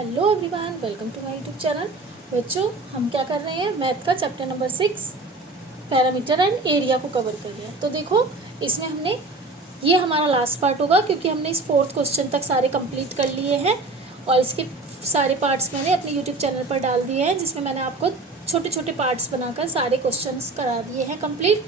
Hello everyone, welcome to my YouTube channel. बच्चों, हम क्या कर रहे हैं, मैथ का chapter number 6 perimeter and area को कवर कर लिया। तो देखो, इसमें हमने ये हमारा लास्ट पार्ट होगा क्योंकि हमने इस 4th क्वेश्चन तक सारे कंप्लीट कर लिए हैं और इसके सारे पार्ट्स मैंने अपने यूट्यूब चैनल पर डाल दिए हैं, जिसमें मैंने आपको छोटे छोटे पार्ट्स बनाकर सारे क्वेश्चंस करा दिए हैं कंप्लीट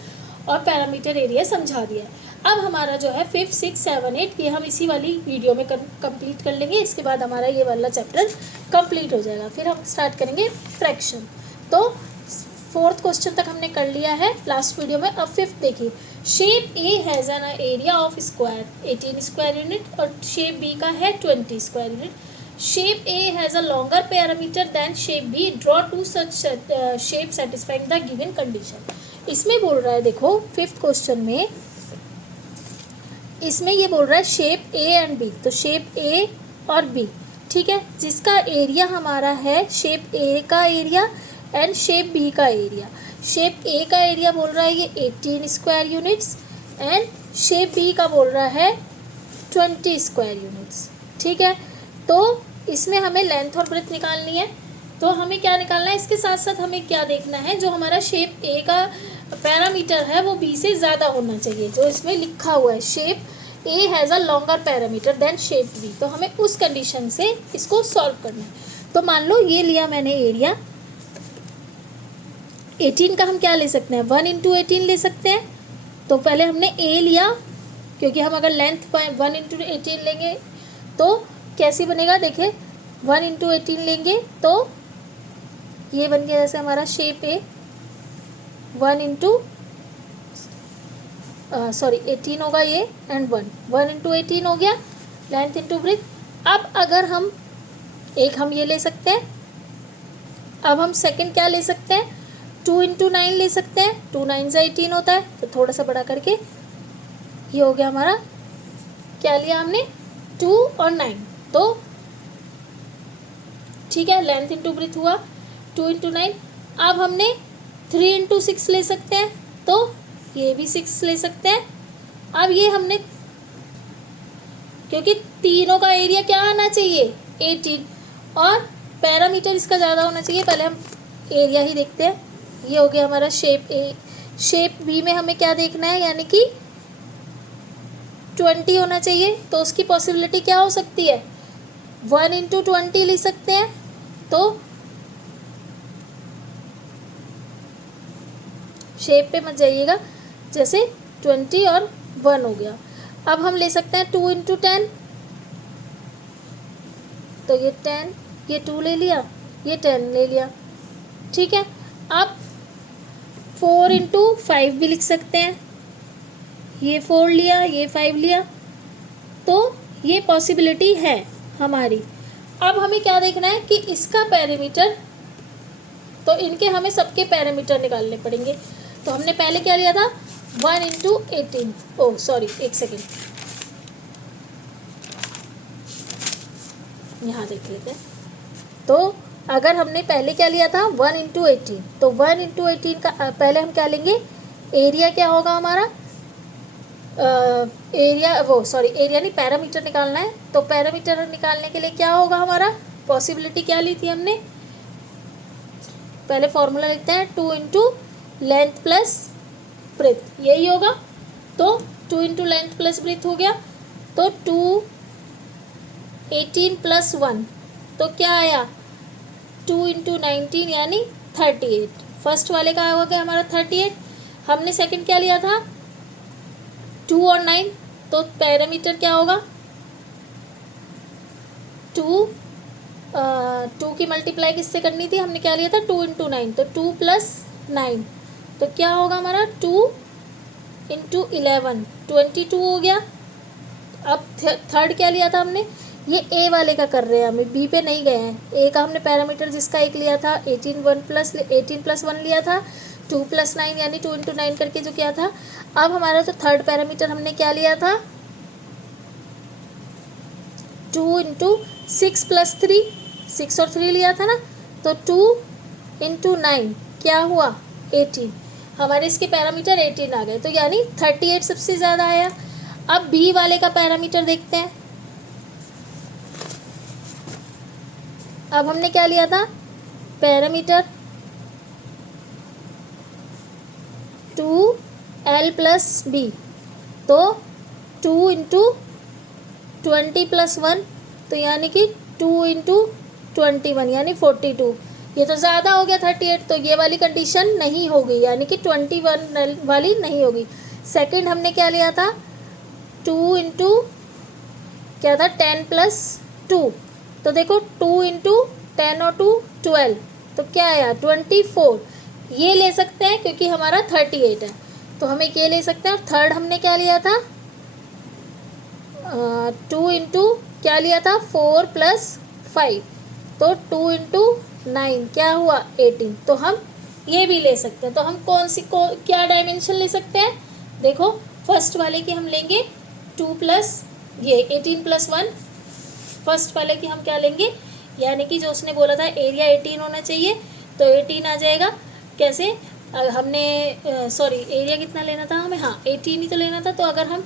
और पैरामीटर एरिया समझा दिया है। अब हमारा जो है 5, 6, 7, 8 ये हम इसी वाली वीडियो में कंप्लीट कर लेंगे। इसके बाद हमारा ये वाला चैप्टर कंप्लीट हो जाएगा। फिर हम स्टार्ट करेंगे फ्रैक्शन। तो 4th क्वेश्चन तक हमने कर लिया है लास्ट वीडियो में। अब 5th देखिए, shape A has an area of square 18 square unit और शेप बी का है 20 square unit. Shape A has a longer perimeter than shape B, draw two such shape satisfying the given condition. इसमें बोल रहा है, देखो 5th question में इसमें ये बोल रहा है शेप ए एंड बी। तो शेप ए और बी, ठीक है, जिसका एरिया हमारा है शेप ए का एरिया एंड शेप बी का एरिया। शेप ए का एरिया बोल रहा है ये 18 square units and shape B का बोल रहा है 20 स्क्वायर यूनिट्स, ठीक है। तो इसमें हमें लेंथ और ब्रेथ निकालनी है। तो हमें क्या निकालना है, इसके साथ साथ हमें क्या देखना है, जो हमारा शेप ए का पैरामीटर है वो बी से ज़्यादा होना चाहिए। जो इसमें लिखा हुआ है shape A has a longer perimeter than shape B, तो हमें उस कंडीशन से इसको सॉल्व करना है। तो मान लो ये लिया मैंने एरिया 18 का, हम क्या ले सकते हैं 1 × 18 ले सकते हैं। तो पहले हमने ए लिया क्योंकि हम अगर लेंथ 1 × 18 लेंगे तो कैसी बनेगा, देखिए 1 × 18 लेंगे तो ये बन गया जैसे हमारा शेप ए 18 होगा ये एंड 1 × 18 हो गया, लेंथ इंटू ब्रेथ। अब अगर हम हम ये ले सकते हैं। अब हम सेकंड क्या ले सकते हैं, 2 × 9 ले सकते हैं। 2 × 9 = 18 होता है, तो थोड़ा सा बड़ा करके ये हो गया हमारा, क्या लिया हमने 2 और 9, तो ठीक है, लेंथ इंटू ब्रेथ हुआ 2 × 9। अब हमने 3 × 6 ले सकते हैं, तो ये भी 6 ले सकते हैं। अब ये हमने, क्योंकि तीनों का एरिया क्या आना चाहिए 18 और पैरामीटर इसका ज़्यादा होना चाहिए, पहले हम एरिया ही देखते हैं। ये हो गया हमारा शेप ए। शेप बी में हमें क्या देखना है, यानी कि 20 होना चाहिए। तो उसकी पॉसिबिलिटी क्या हो सकती है, 1 × 20 ले सकते हैं। तो शेप पे मत जाइएगा, जैसे 20 और 1 हो गया। अब हम ले सकते हैं 2 × 10, तो ये 10, ये 2 ले लिया, ये 10 ले लिया, ठीक है। अब 4 × 5 भी लिख सकते हैं, ये 4 लिया, ये 5 लिया, तो ये पॉसिबिलिटी है हमारी। अब हमें क्या देखना है कि इसका पैरामीटर, तो इनके हमें सबके पैरामीटर निकालने पड़ेंगे। तो हमने पहले क्या लिया था 1 × 18, ओह सॉरी, एक सेकेंड, यहाँ देख लेते हैं। तो अगर हमने पहले क्या लिया था 1 × 18, तो 1 × 18 का पहले हम क्या लेंगे, एरिया क्या होगा हमारा, एरिया नहीं, पैरामीटर निकालना है। तो पैरामीटर निकालने के लिए क्या होगा हमारा, पॉसिबिलिटी क्या ली थी हमने, पहले फॉर्मूला लिखते हैं 2 × लेंथ प्लस ब्रेथ, यही होगा। तो 2 × लेंथ प्लस ब्रेथ हो गया, तो 2 18 + 1, तो क्या आया 2 × 19 यानी 38। फर्स्ट वाले का हो गया हमारा 38। हमने सेकंड क्या लिया था 2 और 9, तो पैरामीटर क्या होगा 2 की मल्टीप्लाई किससे करनी थी, हमने क्या लिया था 2 × 9, तो 2 + 9, तो क्या होगा हमारा 2 × 11, 22 हो गया। अब थर्ड क्या लिया था हमने, ये ए वाले का कर रहे हैं, हमें बी पे नहीं गए हैं। ए का हमने पैरामीटर जिसका एक लिया था 18 + 1 लिया था, 2 + 9 यानी 2 × 9 करके जो किया था। अब हमारा जो थर्ड पैरामीटर हमने क्या लिया था 2 × 6 + 3, 6 और 3 लिया था ना, तो 2 × 9 क्या हुआ 18, हमारे इसके पैरामीटर 18 आ गए, तो यानी 38 सबसे ज़्यादा आया। अब बी वाले का पैरामीटर देखते हैं, अब हमने क्या लिया था, पैरामीटर 2l + b, तो 2 × 20 + 1, तो यानी कि 2 × 21 यानी 42। ये तो ज़्यादा हो गया 38, तो ये वाली कंडीशन नहीं होगी, यानी कि 21 वाली नहीं होगी। सेकंड हमने क्या लिया था, 2 × क्या था 10 + 2, तो देखो 2 × 10 और 2 12, तो क्या आया 24। ये ले सकते हैं क्योंकि हमारा 38 है, तो हम एक ये ले सकते हैं। और थर्ड हमने क्या लिया था, 2 × क्या लिया था 4 + 5, तो 2 × 9 क्या हुआ 18, तो हम ये भी ले सकते हैं। तो हम कौन सी क्या डायमेंशन ले सकते हैं, देखो फर्स्ट वाले की हम लेंगे 2 + ये 18 + 1, फर्स्ट वाले की हम क्या लेंगे, यानी कि जो उसने बोला था एरिया 18 होना चाहिए, तो 18 आ जाएगा। कैसे हमने सॉरी एरिया कितना लेना था हमें, हाँ 18 ही तो लेना था, तो अगर हम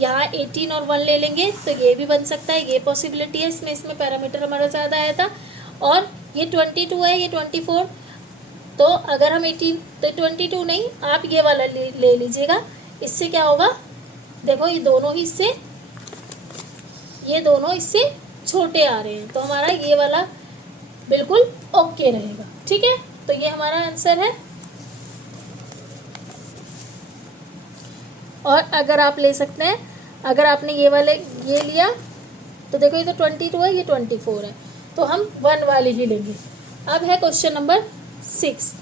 यहाँ 18 और 1 ले लेंगे तो ये भी बन सकता है, ये पॉसिबिलिटी है। इसमें पैरामीटर हमारा ज़्यादा आया था। और ये 22 है, ये 24, तो अगर हम 18 तो 22 नहीं, आप ये वाला ले लीजिएगा। इससे क्या होगा, देखो ये दोनों इससे छोटे आ रहे हैं, तो हमारा ये वाला बिल्कुल ओके रहेगा। ठीक है, तो ये हमारा आंसर है। और अगर आप ले सकते हैं, अगर आपने ये लिया, तो देखो ये तो 22 है, ये 24 है, तो हम 1 वाली ही लेंगे। अब है question number 6।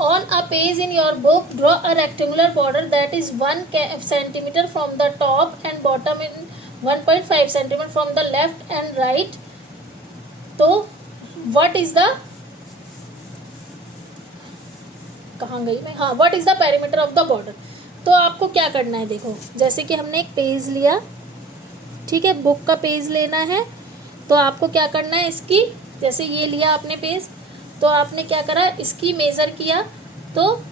On a page in your book draw a rectangular border that is 1 cm from the top and bottom in 1.5 cm from the left and right, तो व्हाट इज द, कहाँ गई मैं, हाँ what is the perimeter of the border. तो आपको क्या करना है, देखो जैसे कि हमने एक पेज लिया, ठीक है, बुक का पेज लेना है, तो आपको क्या करना है, इसकी जैसे ये लिया आपने पेज, तो आपने क्या करा, इसकी मेज़र किया, तो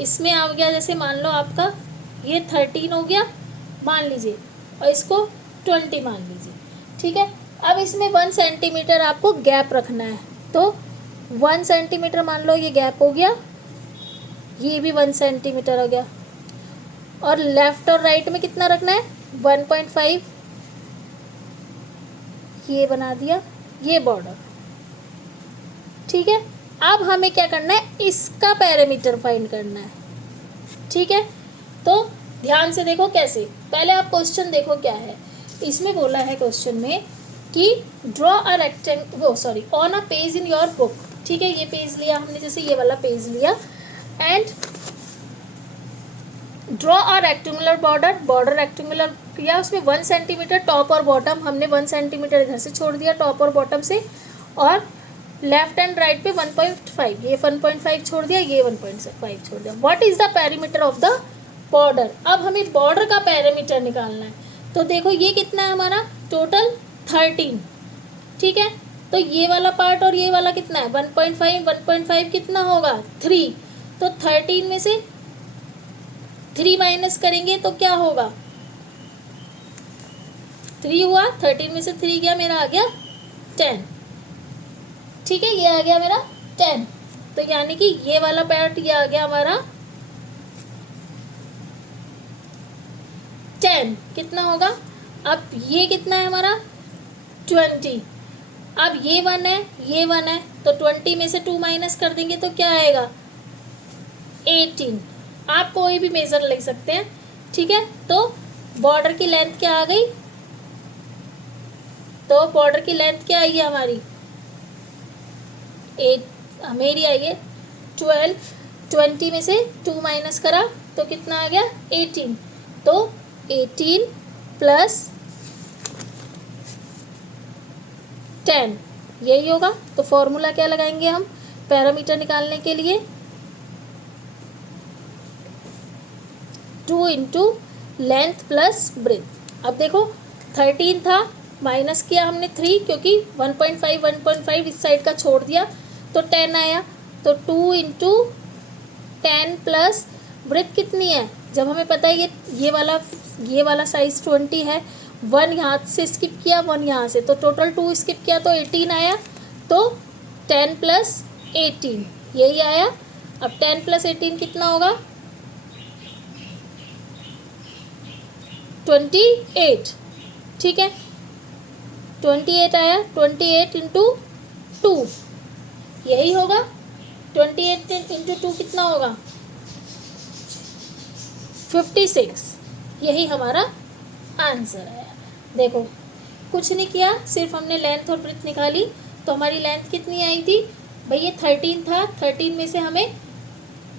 इसमें आ गया, जैसे मान लो आपका ये 13 हो गया मान लीजिए, और इसको 20 मान लीजिए। ठीक है, अब इसमें 1 सेंटीमीटर आपको गैप रखना है, तो 1 सेंटीमीटर मान लो ये गैप हो गया, ये भी 1 सेंटीमीटर हो गया, और लेफ़्ट और राइट में कितना रखना है 1.5, ये बना दिया ये बॉर्डर। ठीक है, अब हमें क्या करना है, इसका पैरामीटर फाइंड करना है। ठीक है, तो ध्यान से देखो कैसे, पहले आप क्वेश्चन देखो क्या है। इसमें बोला है क्वेश्चन में कि draw a on a page in your book. ठीक है, ये पेज लिया हमने, जैसे ये वाला पेज लिया, and draw a rectangular border rectangular किया, उसमें 1 सेंटीमीटर टॉप और बॉटम, हमने 1 सेंटीमीटर इधर से छोड़ दिया टॉप और बॉटम से, और लेफ्ट एंड राइट पे 1.5, ये 1.5 छोड़ दिया, ये 1.5 छोड़ दिया। What is the perimeter of the border. अब हमें बॉर्डर का पैरामीटर निकालना है, तो देखो ये कितना है हमारा टोटल 13। ठीक है, तो ये वाला पार्ट और ये वाला कितना है 1.5 कितना होगा 3, तो 13 में से 3 माइनस करेंगे तो क्या होगा 3 हुआ, 13 में से 3 गया, मेरा आ गया 10। ठीक है, ये आ गया मेरा 10, तो यानी कि ये वाला पार्ट ये आ गया हमारा 10, कितना होगा, अब ये कितना है हमारा 20, अब ये 1 है ये 1 है, तो 20 में से 2 माइनस कर देंगे तो क्या आएगा 18। आप कोई भी मेज़र ले सकते हैं। ठीक है, तो बॉर्डर की लेंथ क्या आ गई, तो बॉर्डर की लेंथ क्या आई है हमारी 8, मेरी आई है 12, 20 में से 2 माइनस करा तो कितना आ गया 18, तो 18 + 10 यही होगा। तो फॉर्मूला क्या लगाएंगे हम पैरामीटर निकालने के लिए, 2 × लेंथ + ब्रेथ। अब देखो 13 था, माइनस किया हमने 3, क्योंकि 1.5 इस साइड का छोड़ दिया, तो 10 आया, तो 2 × 10 + ब्रेथ कितनी है, जब हमें पता है ये वाला साइज़ 20 है, 1 यहाँ से स्किप किया 1 यहाँ से, तो टोटल 2 स्किप किया तो 18 आया, तो 10 प्लस 18 यही आया। अब 10 प्लस 18 कितना होगा? 28, ठीक है, 28 आया। 28 इंटू 2 यही होगा। 28 इंटू 2 कितना होगा? 56, यही हमारा आंसर आया। देखो कुछ नहीं किया, सिर्फ हमने लेंथ और ब्रेड्थ निकाली। तो हमारी लेंथ कितनी आई थी भाई? ये 13 था। 13 में से हमें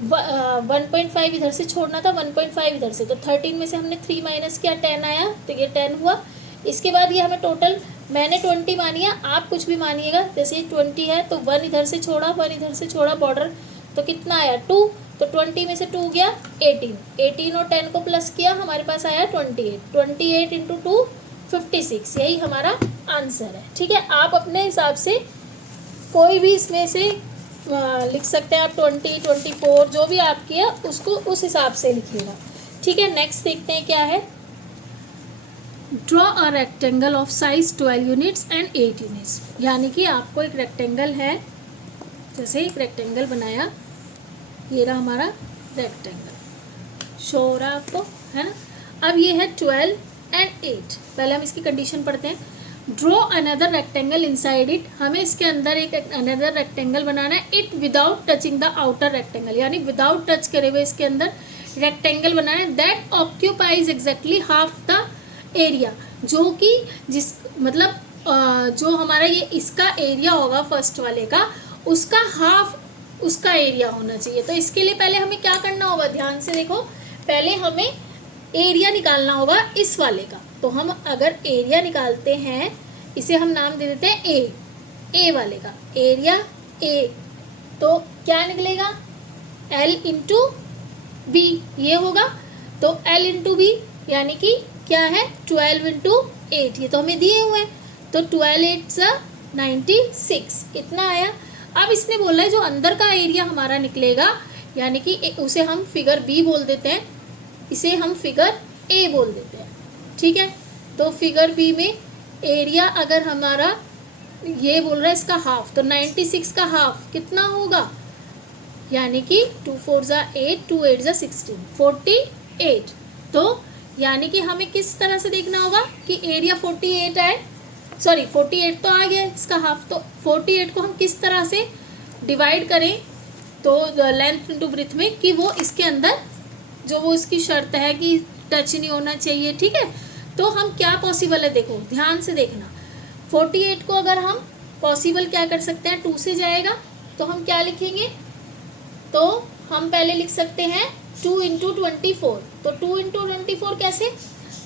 1.5 इधर से छोड़ना था, 1.5 इधर से, तो 13 में से हमने 3 माइनस किया, 10 आया, तो ये 10 हुआ। इसके बाद ये हमें टोटल, मैंने 20 मानी है, आप कुछ भी मानिएगा। जैसे ये 20 है तो 1 इधर से छोड़ा, 1 इधर से छोड़ा बॉर्डर, तो कितना आया? 2। तो 20 में से 2 गया 18, 18 और 10 को प्लस किया, हमारे पास आया 28। 28 इंटू 2 56, यही हमारा आंसर है। ठीक है, आप अपने हिसाब से कोई भी इसमें से लिख सकते हैं। आप 20, 24 जो भी आपकी है उसको उस हिसाब से लिखिएगा। ठीक है, नेक्स्ट देखते हैं क्या है। Draw a rectangle of size 12 units and 8 units. यानी कि आपको एक रेक्टेंगल है, जैसे एक रेक्टेंगल बनाया, ये रहा हमारा रेक्टेंगल, शो हो रहा है आपको, है ना। अब ये है 12 एंड 8। पहले हम इसकी कंडीशन पढ़ते हैं। Draw another rectangle inside it. हमें इसके अंदर एक अनदर रेक्टेंगल बनाना है। It without touching the outer rectangle, यानी विदाउट टच करे हुए इसके अंदर रेक्टेंगल बनाना है। That occupies exactly half the area, जो कि जिस मतलब जो हमारा ये इसका एरिया होगा फर्स्ट वाले का, उसका हाफ उसका एरिया होना चाहिए। तो इसके लिए पहले हमें क्या करना होगा, ध्यान से देखो। पहले हमें एरिया निकालना होगा इस वाले का। तो हम अगर एरिया निकालते हैं, इसे हम नाम दे देते हैं ए वाले का एरिया ए। तो क्या निकलेगा? L इंटू बी, ये होगा। तो L इंटू बी यानी कि क्या है? 12 इंटू 8, ये तो हमें दिए हुए हैं। तो 12 8 96, इतना आया। अब इसने बोला है जो अंदर का एरिया हमारा निकलेगा, यानी कि उसे हम फिगर बी बोल देते हैं, इसे हम फिगर ए बोल देते हैं। ठीक है, तो फिगर बी में एरिया अगर हमारा ये बोल रहा है इसका हाफ, तो 96 का हाफ कितना होगा? यानी कि 2 4 ज़ा 8, 2 8 ज़ा 16, 48। तो यानी कि हमें किस तरह से देखना होगा कि एरिया 48 आए, सॉरी 48 तो आ गया इसका हाफ। तो 48 को हम किस तरह से डिवाइड करें, तो लेंथ इंटू ब्रेड्थ में, कि वो इसके अंदर जो वो इसकी शर्त है कि टच नहीं होना चाहिए। ठीक है, तो हम क्या पॉसिबल है, देखो ध्यान से देखना। 48 को अगर हम पॉसिबल क्या कर सकते हैं, 2 से जाएगा, तो हम क्या लिखेंगे? तो हम पहले लिख सकते हैं 2 इंटू 24। तो 2 इंटू 24 कैसे?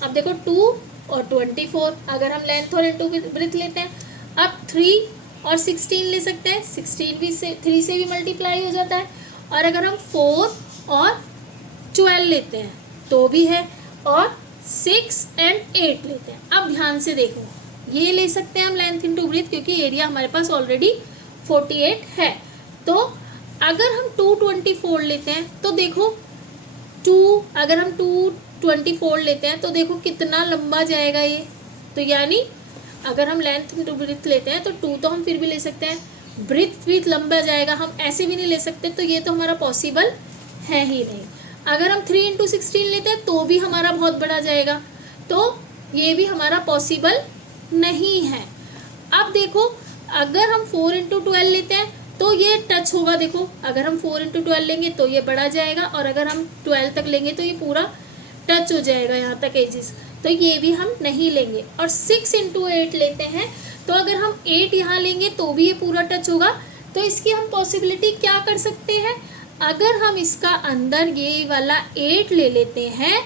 अब देखो 2 और 24, अगर हम लेंथ और इंटू ब्रेड्थ लेते हैं। अब 3 और 16 ले सकते हैं, 16 भी से 3 से भी मल्टीप्लाई हो जाता है। और अगर हम 4 और 12 लेते हैं तो भी है, और 6 एंड 8 लेते हैं। अब ध्यान से देखो, ये ले सकते हैं हम लेंथ इंटू ब्रेड्थ, क्योंकि एरिया हमारे पास ऑलरेडी 48 है। तो अगर हम 224 लेते हैं तो देखो अगर हम 224 लेते हैं तो देखो कितना लंबा जाएगा ये। तो यानी अगर हम लेंथ इंटू ब्रेड्थ लेते हैं तो 2 तो हम फिर भी ले सकते हैं, ब्रेड्थ भी लंबा जाएगा, हम ऐसे भी नहीं ले सकते। तो ये तो हमारा पॉसिबल है ही नहीं। अगर हम 3 इंटू 16 लेते हैं तो भी हमारा बहुत बड़ा जाएगा, तो ये भी हमारा पॉसिबल नहीं है। अब देखो अगर हम 4 इंटू 12 लेते हैं तो ये टच होगा। देखो अगर हम 4 इंटू 12 लेंगे तो ये बड़ा जाएगा, और अगर हम 12 तक लेंगे तो ये पूरा टच हो जाएगा यहाँ तक एजेस, तो ये भी हम नहीं लेंगे। और 6 इंटू 8 लेते हैं तो अगर हम 8 यहाँ लेंगे तो भी ये पूरा टच होगा। तो इसकी हम पॉसिबिलिटी क्या कर सकते हैं, अगर हम इसका अंदर ये वाला 8 ले लेते हैं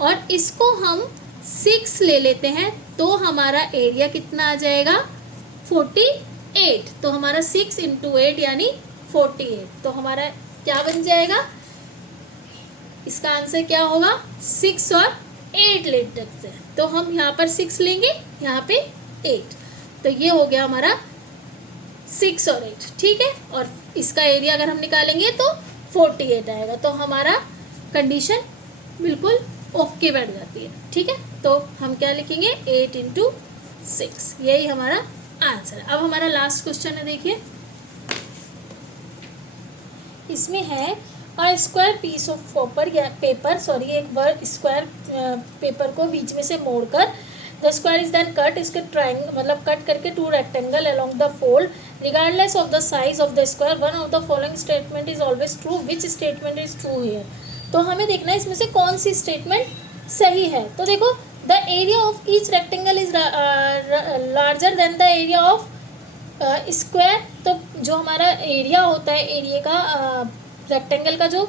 और इसको हम 6 ले लेते हैं, तो हमारा एरिया कितना आ जाएगा? 48। तो हमारा 6 इंटू 8 यानी 48। तो हमारा क्या बन जाएगा? इसका आंसर क्या होगा? 6 और 8 लेटर से। तो हम यहाँ पर 6 लेंगे, यहाँ पे 8, तो ये हो गया हमारा 6 और 8। ठीक है, और इसका एरिया अगर हम निकालेंगे तो 48 आएगा। तो हमारा कंडीशन बिल्कुल ओके बैठ जाती है। ठीक है, तो हम क्या लिखेंगे? 8 इंटू 6, यही हमारा आंसर। अब हमारा लास्ट क्वेश्चन है, देखिए इसमें है a square piece of paper sorry एक वर्ड स्क्वायर पेपर को बीच में से मोड़कर the square is then cut, इसके ट्राइंगल मतलब कट करके two rectangle along the fold regardless of the size of the square, one of the following statement is always true, which statement is true here. तो हमें देखना है इसमें से कौन सी स्टेटमेंट सही है। तो देखो the area of each rectangle is larger than the area of square. तो जो हमारा एरिया होता है, एरिया का रेक्टेंगल का जो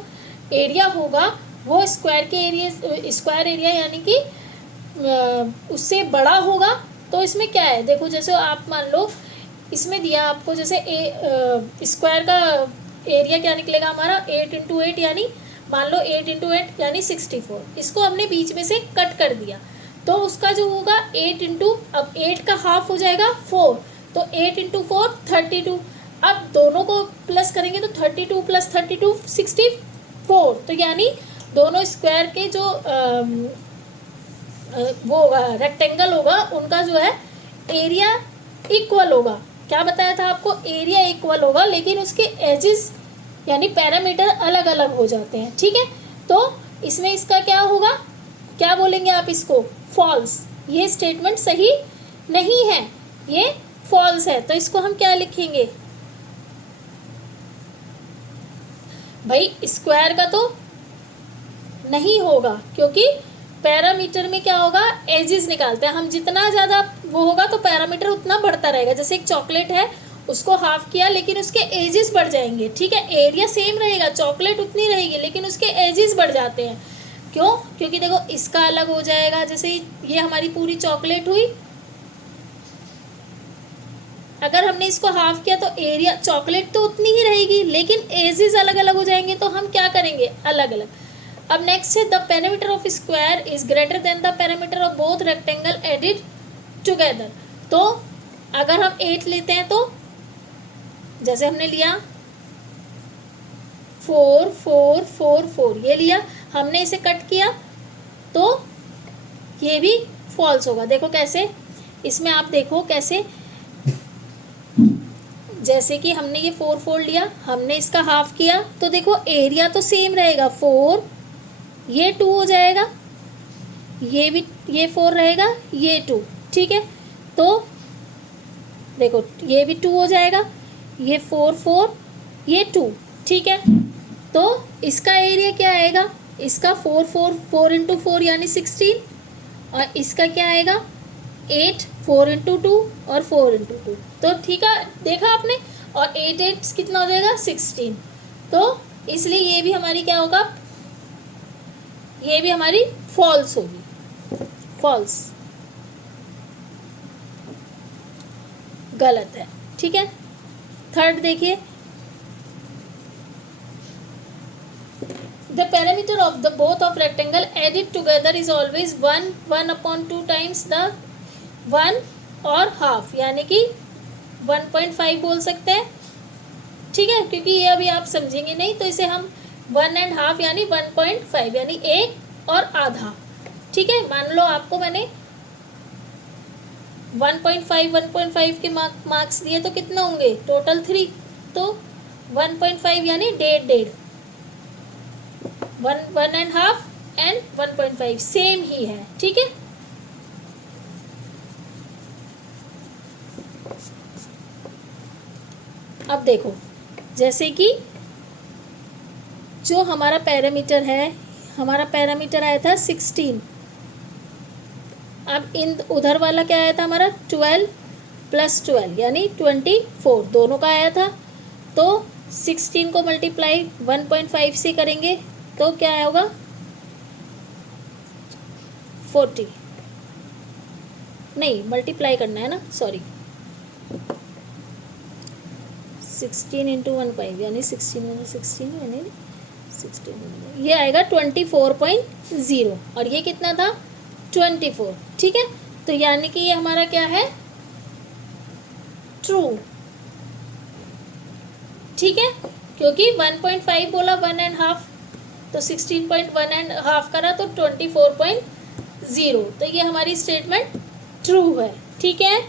एरिया होगा वो स्क्वायर एरिया यानी कि उससे बड़ा होगा। तो इसमें क्या है, देखो जैसे आप मान लो इसमें दिया आपको जैसे स्क्वायर का एरिया क्या निकलेगा हमारा 8 × 8 यानी मान लो 8 × 8 यानी 64। इसको हमने बीच में से कट कर दिया तो उसका जो होगा 8 × अब 8 का हाफ हो जाएगा 4, तो 8 × 4 32। अब दोनों को प्लस करेंगे तो 32 + 32 64। तो यानी दोनों स्क्वायर के जो वो होगा रेक्टेंगल होगा उनका जो है एरिया इक्वल होगा। क्या बताया था आपको, एरिया इक्वल होगा लेकिन उसके एजेस यानी पैरामीटर अलग अलग हो जाते हैं। ठीक है, तो इसमें इसका क्या होगा, क्या बोलेंगे आप इसको, फॉल्स। ये स्टेटमेंट सही नहीं है, ये फॉल्स है। तो इसको हम क्या लिखेंगे भाई, स्क्वायर का तो नहीं होगा क्योंकि पैरामीटर में क्या होगा, एजेस निकालते हैं हम, जितना ज़्यादा वो होगा तो पैरामीटर उतना बढ़ता रहेगा। जैसे एक चॉकलेट है उसको हाफ किया लेकिन उसके एजेस बढ़ जाएंगे। ठीक है, एरिया सेम रहेगा, चॉकलेट उतनी रहेगी लेकिन उसके एजेस बढ़ जाते हैं। क्यों, क्योंकि देखो इसका अलग हो जाएगा, जैसे ये हमारी पूरी चॉकलेट हुई, अगर हमने इसको हाफ किया तो एरिया चॉकलेट तो उतनी ही रहेगी लेकिन एजेस अलग अलग हो जाएंगे। तो हम क्या करेंगे, अलग अलग। अब नेक्स्ट है the perimeter of square is greater than the perimeter of both rectangle added together. तो अगर हम 8 लेते हैं तो जैसे हमने लिया 4 4 4 4 ये लिया, हमने इसे कट किया तो ये भी फॉल्स होगा। देखो कैसे, इसमें आप देखो कैसे, जैसे कि हमने ये 4 4 लिया, हमने इसका हाफ किया तो देखो एरिया तो सेम रहेगा 4, ये 2 हो जाएगा, ये भी ये 4 रहेगा, ये 2। ठीक है, तो देखो ये भी 2 हो जाएगा, ये 4 4 ये 2। ठीक है, तो इसका एरिया क्या आएगा, इसका 4 4 4 × 4 यानी 16 और इसका क्या आएगा 8 4 × 2 और 4 × 2। तो ठीक है, देखा आपने, और 8 8 कितना हो जाएगा 16। तो इसलिए ये भी हमारी क्या होगा, ये भी हमारी फॉल्स होगी, फॉल्स, गलत है। ठीक है, थर्ड देखिए, the parameter of the both of rectangle added together is always 1 1/2 times the 1 और हाफ, यानी कि 1.5 बोल सकते हैं। ठीक है, क्योंकि ये अभी आप समझेंगे नहीं तो इसे हम 1.5 यानी 1.5 यानी 1 और आधा। ठीक है, मान लो आपको मैंने 1.5 के मार्क्स दिए तो कितना होंगे टोटल 3, तो 1.5 यानी 1.5 1.5 एंड 1.5 सेम ही है। ठीक है, अब देखो जैसे कि जो हमारा पैरामीटर है, हमारा पैरामीटर आया था 16, अब इन उधर वाला क्या आया था हमारा 12 + 12 यानी 24, दोनों का आया था। तो 16 को मल्टीप्लाई 1.5 से करेंगे तो क्या होगा 40, नहीं मल्टीप्लाई करना है ना, सॉरी 16 × 1.5 यानी 16 यानी 16, ये आएगा 24.0 और ये कितना था 24। ठीक है, तो यानी कि ये हमारा क्या है ट्रू। ठीक है, क्योंकि 1.5 बोला 1.5 तो 16.1.5 करा तो 24.0, तो ये हमारी स्टेटमेंट ट्रू है। ठीक है,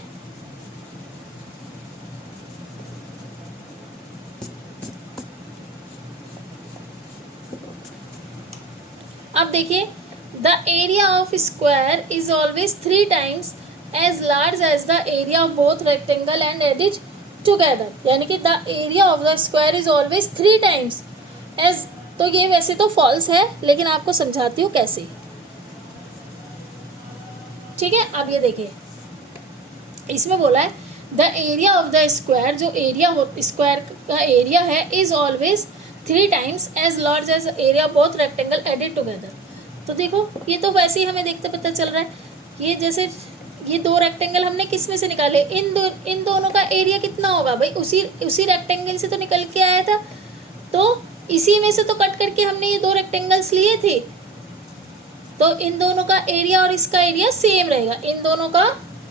अब देखिए, the area of square is always 3 times as large as the area of both rectangle and added together, यानी कि the area of the square is always 3 times as, तो ये वैसे तो फॉल्स है, लेकिन आपको समझाती हूँ कैसे। ठीक है, अब ये देखिए, इसमें बोला है the area of the square, जो एरिया हो स्क्वायर का एरिया है, is always 3 times as large as area both rectangle added together. तो देखो, ये तो वैसे ही हमें देखते पता चल रहा है, ये जैसे ये 2 रेक्टेंगल हमने किस में से निकाले, इन दोनों का एरिया कितना होगा भाई, उसी रेक्टेंगल से तो निकल के आया था, तो इसी में से तो कट करके हमने ये 2 रेक्टेंगल्स लिए थे, तो इन दोनों का एरिया और इसका एरिया सेम रहेगा, इन दोनों का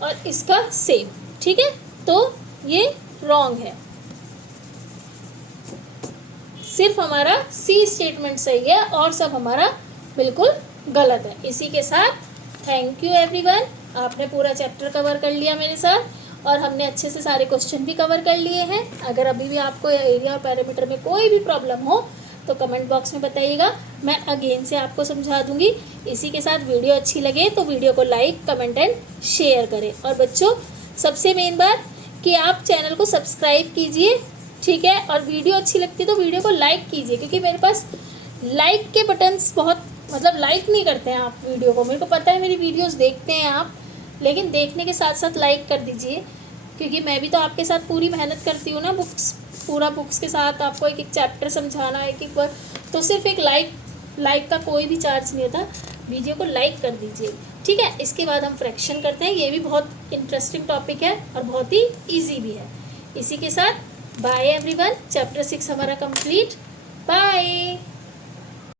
और इसका सेम। ठीक है, तो ये रॉन्ग है, सिर्फ हमारा सी स्टेटमेंट सही है और सब हमारा बिल्कुल गलत है। इसी के साथ थैंक यू एवरीवन, आपने पूरा चैप्टर कवर कर लिया मेरे साथ और हमने अच्छे से सारे क्वेश्चन भी कवर कर लिए हैं। अगर अभी भी आपको एरिया और पैरामीटर में कोई भी प्रॉब्लम हो तो कमेंट बॉक्स में बताइएगा, मैं अगेन से आपको समझा दूंगी। इसी के साथ वीडियो अच्छी लगे तो वीडियो को लाइक, कमेंट एंड शेयर करें। और बच्चों, सबसे मेन बात कि आप चैनल को सब्सक्राइब कीजिए, ठीक है, और वीडियो अच्छी लगती है तो वीडियो को लाइक कीजिए, क्योंकि मेरे पास लाइक के बटन्स बहुत, मतलब लाइक नहीं करते हैं आप वीडियो को, मेरे को पता है मेरी वीडियोस देखते हैं आप, लेकिन देखने के साथ साथ लाइक कर दीजिए, क्योंकि मैं भी तो आपके साथ पूरी मेहनत करती हूँ ना, पूरा बुक्स के साथ आपको एक एक चैप्टर समझाना, एक बार, तो सिर्फ एक लाइक का कोई भी चार्ज नहीं होता, वीडियो को लाइक कर दीजिए, ठीक है। इसके बाद हम फ्रैक्शन करते हैं, ये भी बहुत इंटरेस्टिंग टॉपिक है और बहुत ही ईजी भी है। इसी के साथ बाय एवरीवन, चैप्टर 6 हमारा कंप्लीट, बाय।